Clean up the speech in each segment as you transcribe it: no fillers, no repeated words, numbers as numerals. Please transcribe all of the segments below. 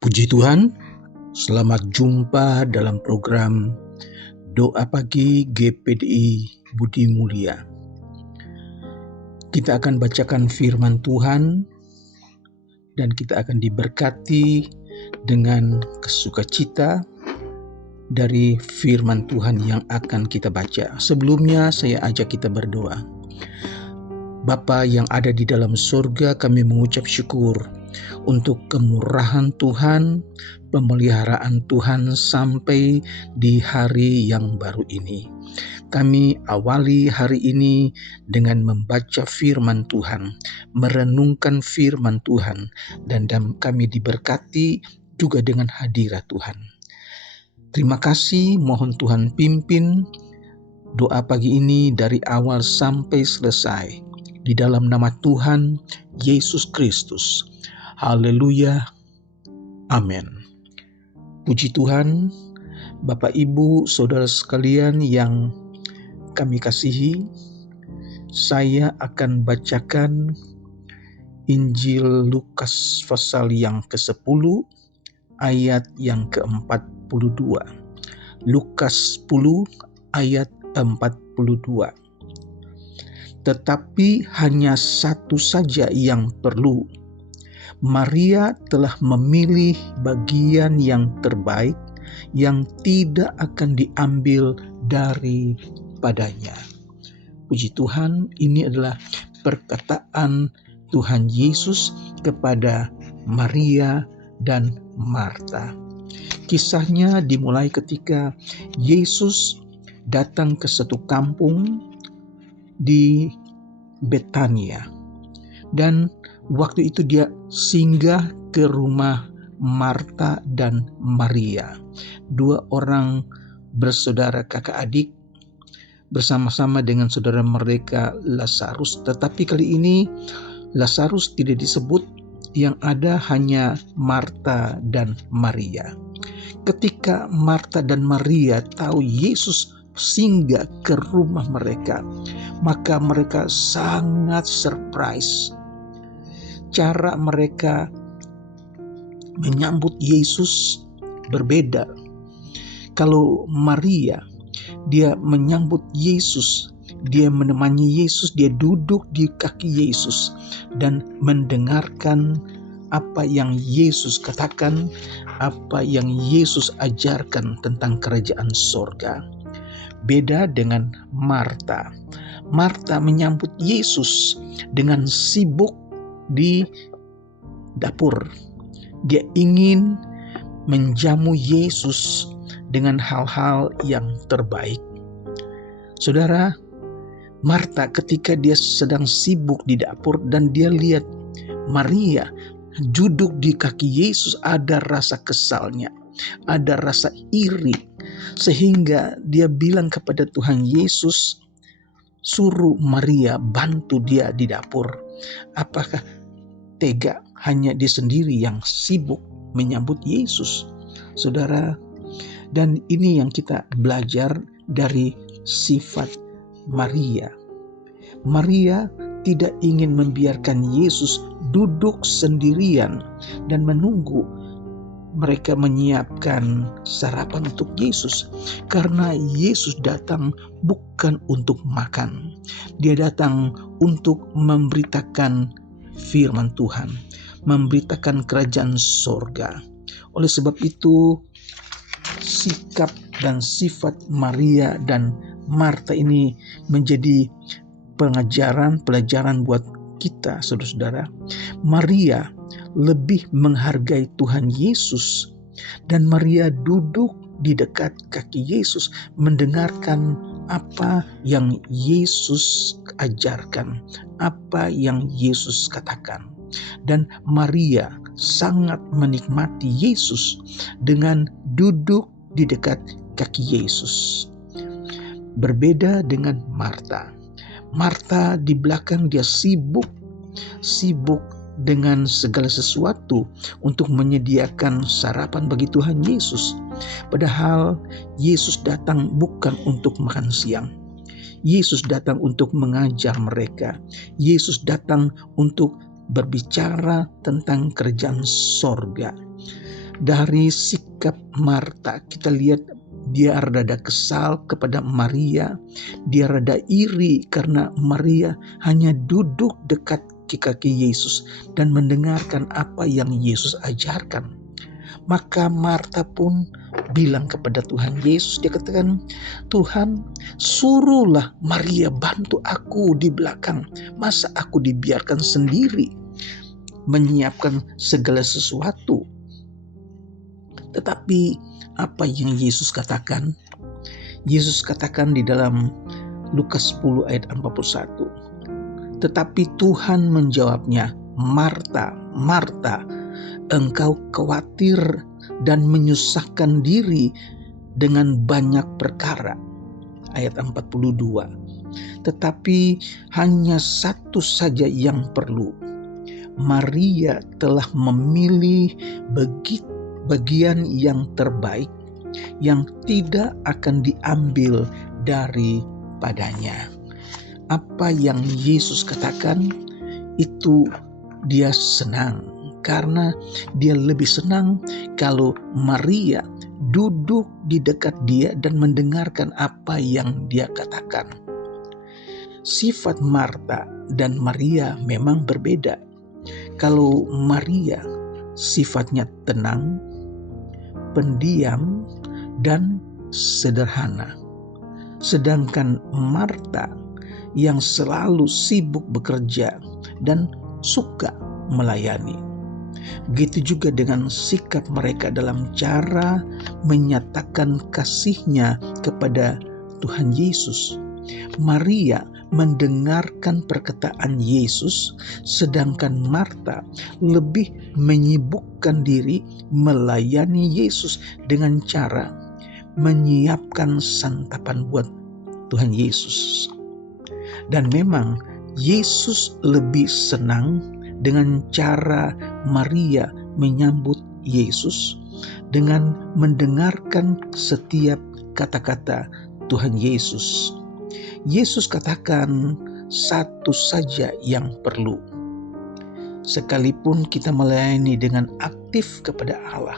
Puji Tuhan, selamat jumpa dalam program Doa Pagi GPDI Budi Mulia. Kita akan bacakan firman Tuhan dan kita akan diberkati dengan kesukacita dari firman Tuhan yang akan kita baca. Sebelumnya saya ajak kita berdoa. Bapa yang ada di dalam surga, kami mengucap syukur untuk kemurahan Tuhan, pemeliharaan Tuhan sampai di hari yang baru ini. Kami awali hari ini dengan membaca firman Tuhan, merenungkan firman Tuhan, dan kami diberkati juga dengan hadirat Tuhan. Terima kasih, mohon Tuhan pimpin doa pagi ini dari awal sampai selesai. Di dalam nama Tuhan Yesus Kristus. Haleluya. Amin. Puji Tuhan, Bapak Ibu, Saudara sekalian yang kami kasihi, saya akan bacakan Injil Lukas pasal yang ke-10 ayat yang ke-42. Lukas 10 ayat 42. Tetapi hanya satu saja yang perlu. Maria telah memilih bagian yang terbaik yang tidak akan diambil daripadanya. Puji Tuhan, ini adalah perkataan Tuhan Yesus kepada Maria dan Marta. Kisahnya dimulai ketika Yesus datang ke satu kampung di Betania, dan waktu itu dia singgah ke rumah Marta dan Maria, dua orang bersaudara kakak adik bersama-sama dengan saudara mereka Lazarus. Tetapi kali ini Lazarus tidak disebut, yang ada hanya Marta dan Maria. Ketika Marta dan Maria tahu Yesus singgah ke rumah mereka, maka mereka sangat surprise. Cara mereka menyambut Yesus berbeda. Kalau Maria, dia menyambut Yesus, dia menemani Yesus, dia duduk di kaki Yesus dan mendengarkan apa yang Yesus katakan, apa yang Yesus ajarkan tentang kerajaan sorga. Beda dengan Marta. Marta menyambut Yesus dengan sibuk di dapur. Dia ingin menjamu Yesus dengan hal-hal yang terbaik. Saudara, Marta ketika dia sedang sibuk di dapur dan dia lihat Maria duduk di kaki Yesus, ada rasa kesalnya, ada rasa iri, sehingga dia bilang kepada Tuhan Yesus, suruh Maria bantu dia di dapur. Apakah tega hanya dia sendiri yang sibuk menyambut Yesus? Saudara, dan ini yang kita belajar dari sifat Maria. Maria tidak ingin membiarkan Yesus duduk sendirian dan menunggu mereka menyiapkan sarapan untuk Yesus, karena Yesus datang bukan untuk makan. Dia datang untuk memberitakan firman Tuhan, memberitakan kerajaan sorga. Oleh sebab itu, sikap dan sifat Maria dan Marta ini menjadi pelajaran buat kita, saudara-saudara. Maria lebih menghargai Tuhan Yesus, dan Maria duduk di dekat kaki Yesus mendengarkan apa yang Yesus ajarkan, apa yang Yesus katakan. Dan Maria sangat menikmati Yesus dengan duduk di dekat kaki Yesus. Berbeda dengan Marta. Marta di belakang dia sibuk dengan segala sesuatu untuk menyediakan sarapan bagi Tuhan Yesus. Padahal Yesus datang bukan untuk makan siang. Yesus datang untuk mengajar mereka. Yesus datang untuk berbicara tentang kerajaan sorga. Dari sikap Marta kita lihat dia rada kesal kepada Maria, dia rada iri karena Maria hanya duduk dekat kaki Yesus dan mendengarkan apa yang Yesus ajarkan. Maka Marta pun bilang kepada Tuhan Yesus, dia katakan, "Tuhan, suruhlah Maria bantu aku di belakang. Masa aku dibiarkan sendiri menyiapkan segala sesuatu?" Tetapi apa yang Yesus katakan? Yesus katakan di dalam Lukas 10 ayat 41. Tetapi Tuhan menjawabnya, "Marta, Marta, engkau khawatir dan menyusahkan diri dengan banyak perkara." Ayat 42. Tetapi hanya satu saja yang perlu. Maria telah memilih bagian yang terbaik yang tidak akan diambil daripadanya. Apa yang Yesus katakan itu dia senang, karena dia lebih senang kalau Maria duduk di dekat dia dan mendengarkan apa yang dia katakan. Sifat Marta dan Maria memang berbeda. Kalau Maria sifatnya tenang, pendiam, dan sederhana. Sedangkan Marta yang selalu sibuk bekerja dan suka melayani. Begitu juga dengan sikap mereka dalam cara menyatakan kasihnya kepada Tuhan Yesus. Maria mendengarkan perkataan Yesus, sedangkan Marta lebih menyibukkan diri melayani Yesus dengan cara menyiapkan santapan buat Tuhan Yesus. Dan memang Yesus lebih senang dengan cara Maria menyambut Yesus dengan mendengarkan setiap kata-kata Tuhan Yesus. Yesus katakan satu saja yang perlu. Sekalipun kita melayani dengan aktif kepada Allah,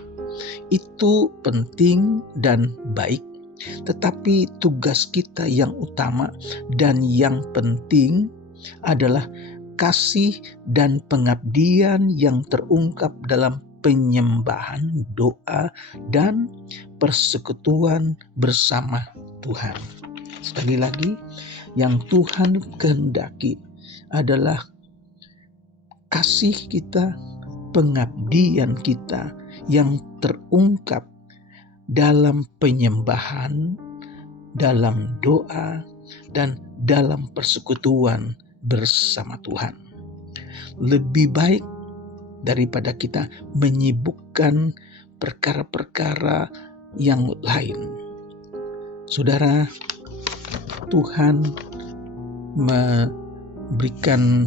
itu penting dan baik. Tetapi tugas kita yang utama dan yang penting adalah kasih dan pengabdian yang terungkap dalam penyembahan, doa, dan persekutuan bersama Tuhan. Sekali lagi, yang Tuhan kehendaki adalah kasih kita, pengabdian kita yang terungkap dalam penyembahan, dalam doa, dan dalam persekutuan bersama Tuhan. Lebih baik daripada kita menyibukkan perkara-perkara yang lain. Saudara, Tuhan memberikan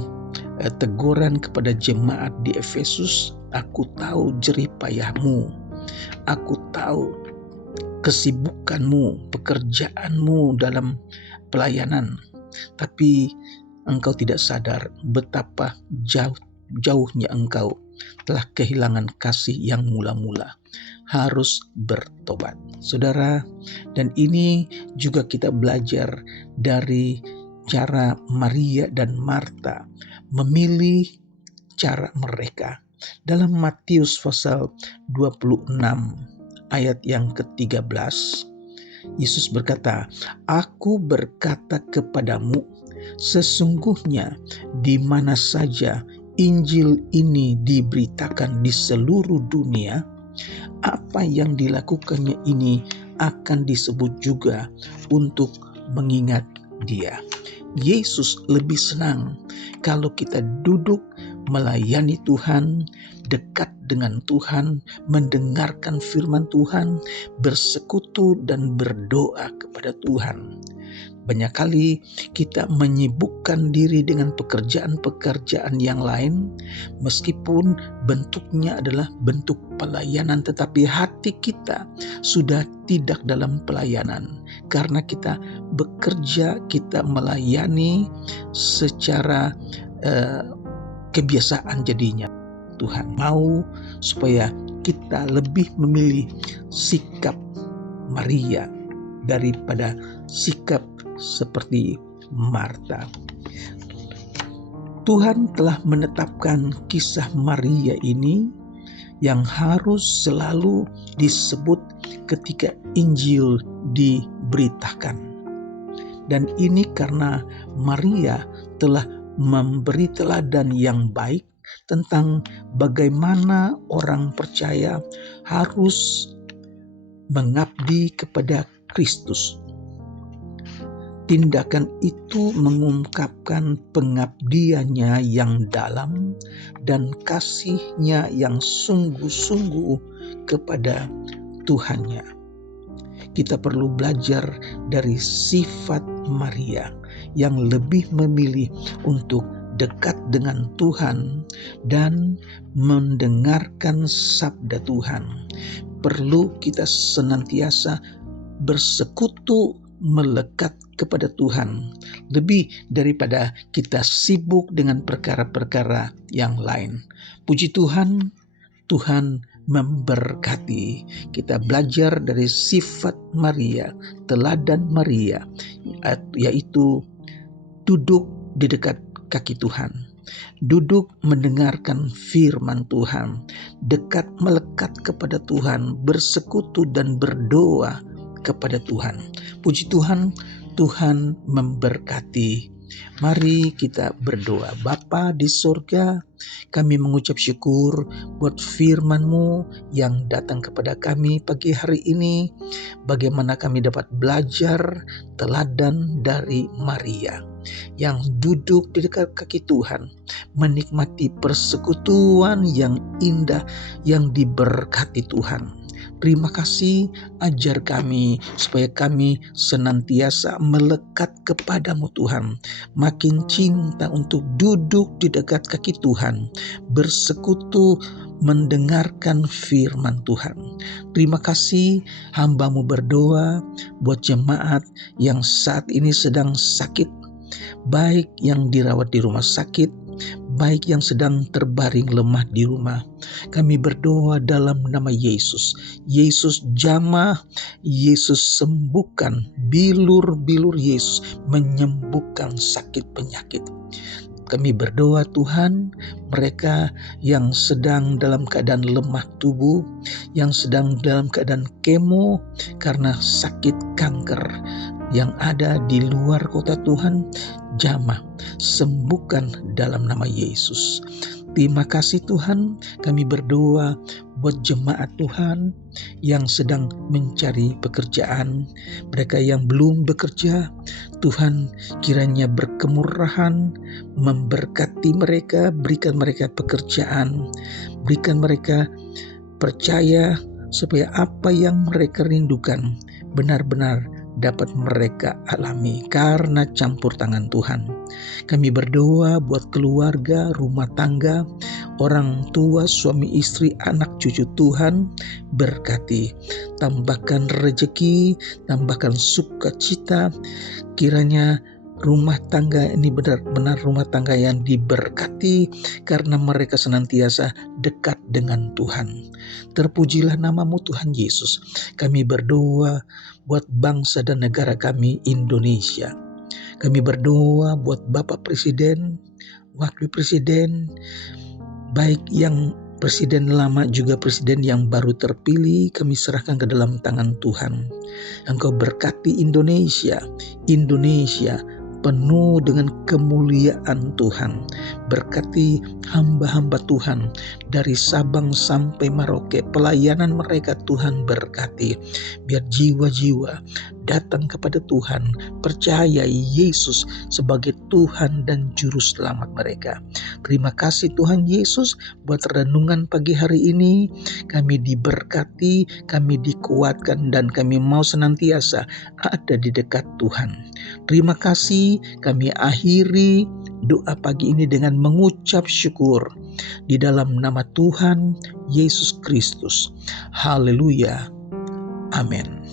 teguran kepada jemaat di Efesus. "Aku tahu jerih payahmu, aku tahu kesibukanmu, pekerjaanmu dalam pelayanan, tapi engkau tidak sadar betapa jauhnya engkau telah kehilangan kasih yang mula-mula. Harus bertobat." Saudara, dan ini juga kita belajar dari cara Maria dan Marta memilih cara mereka. Dalam Matius pasal 26 ayat yang ke-13, Yesus berkata, "Aku berkata kepadamu, sesungguhnya di mana saja Injil ini diberitakan di seluruh dunia, apa yang dilakukannya ini akan disebut juga untuk mengingat dia." Yesus lebih senang kalau kita duduk melayani Tuhan, dekat dengan Tuhan, mendengarkan firman Tuhan, bersekutu dan berdoa kepada Tuhan. Banyak kali kita menyibukkan diri dengan pekerjaan-pekerjaan yang lain, meskipun bentuknya adalah bentuk pelayanan, tetapi hati kita sudah tidak dalam pelayanan. Karena kita bekerja, kita melayani secara kebiasaan jadinya. Tuhan mau supaya kita lebih memilih sikap Maria daripada sikap seperti Marta. Tuhan telah menetapkan kisah Maria ini yang harus selalu disebut ketika Injil diberitakan. Dan ini karena Maria telah memberi teladan yang baik tentang bagaimana orang percaya harus mengabdi kepada Kristus. Tindakan itu mengungkapkan pengabdiannya yang dalam dan kasihnya yang sungguh-sungguh kepada Tuhannya. Kita perlu belajar dari sifat Maria yang lebih memilih untuk dekat dengan Tuhan dan mendengarkan sabda Tuhan. Perlu kita senantiasa bersekutu melekat kepada Tuhan lebih daripada kita sibuk dengan perkara-perkara yang lain. Puji Tuhan, Tuhan memberkati. Kita belajar dari sifat Maria, teladan Maria, yaitu duduk di dekat kaki Tuhan, duduk mendengarkan firman Tuhan, dekat melekat kepada Tuhan, bersekutu dan berdoa kepada Tuhan. Puji Tuhan, Tuhan memberkati. Mari kita berdoa. Bapa di surga, kami mengucap syukur buat firman-Mu yang datang kepada kami pagi hari ini. Bagaimana kami dapat belajar teladan dari Maria yang duduk di dekat kaki Tuhan, menikmati persekutuan yang indah yang diberkati Tuhan. Terima kasih, ajar kami supaya kami senantiasa melekat kepadamu Tuhan. Makin cinta untuk duduk di dekat kaki Tuhan, bersekutu mendengarkan firman Tuhan. Terima kasih, hamba-Mu berdoa buat jemaat yang saat ini sedang sakit, baik yang dirawat di rumah sakit, baik yang sedang terbaring lemah di rumah. Kami berdoa dalam nama Yesus. Yesus jamah, Yesus sembuhkan, bilur-bilur Yesus menyembuhkan sakit penyakit. Kami berdoa Tuhan, mereka yang sedang dalam keadaan lemah tubuh, yang sedang dalam keadaan kemo karena sakit kanker yang ada di luar kota Tuhan, jamah, sembuhkan dalam nama Yesus. Terima kasih Tuhan, kami berdoa buat jemaat Tuhan yang sedang mencari pekerjaan, mereka yang belum bekerja, Tuhan kiranya berkemurahan, memberkati mereka, berikan mereka pekerjaan, berikan mereka percaya supaya apa yang mereka rindukan benar-benar dapat mereka alami karena campur tangan Tuhan. Kami berdoa buat keluarga, rumah tangga, orang tua, suami istri, anak cucu Tuhan, berkati, tambahkan rejeki, tambahkan sukacita, kiranya rumah tangga ini benar-benar rumah tangga yang diberkati karena mereka senantiasa dekat dengan Tuhan. Terpujilah nama-Mu Tuhan Yesus. Kami berdoa buat bangsa dan negara kami Indonesia. Kami berdoa buat Bapak Presiden, Wakil Presiden, baik yang Presiden lama juga presiden yang baru terpilih, kami serahkan ke dalam tangan Tuhan. Engkau berkati Indonesia penuh dengan kemuliaan Tuhan. Berkati hamba-hamba Tuhan dari Sabang sampai Merauke, pelayanan mereka Tuhan berkati. Biar jiwa-jiwa datang kepada Tuhan, percaya Yesus sebagai Tuhan dan Juru Selamat mereka. Terima kasih Tuhan Yesus buat renungan pagi hari ini. Kami diberkati, kami dikuatkan, dan kami mau senantiasa ada di dekat Tuhan. Terima kasih, kami akhiri doa pagi ini dengan mengucap syukur di dalam nama Tuhan Yesus Kristus. Haleluya. Amin.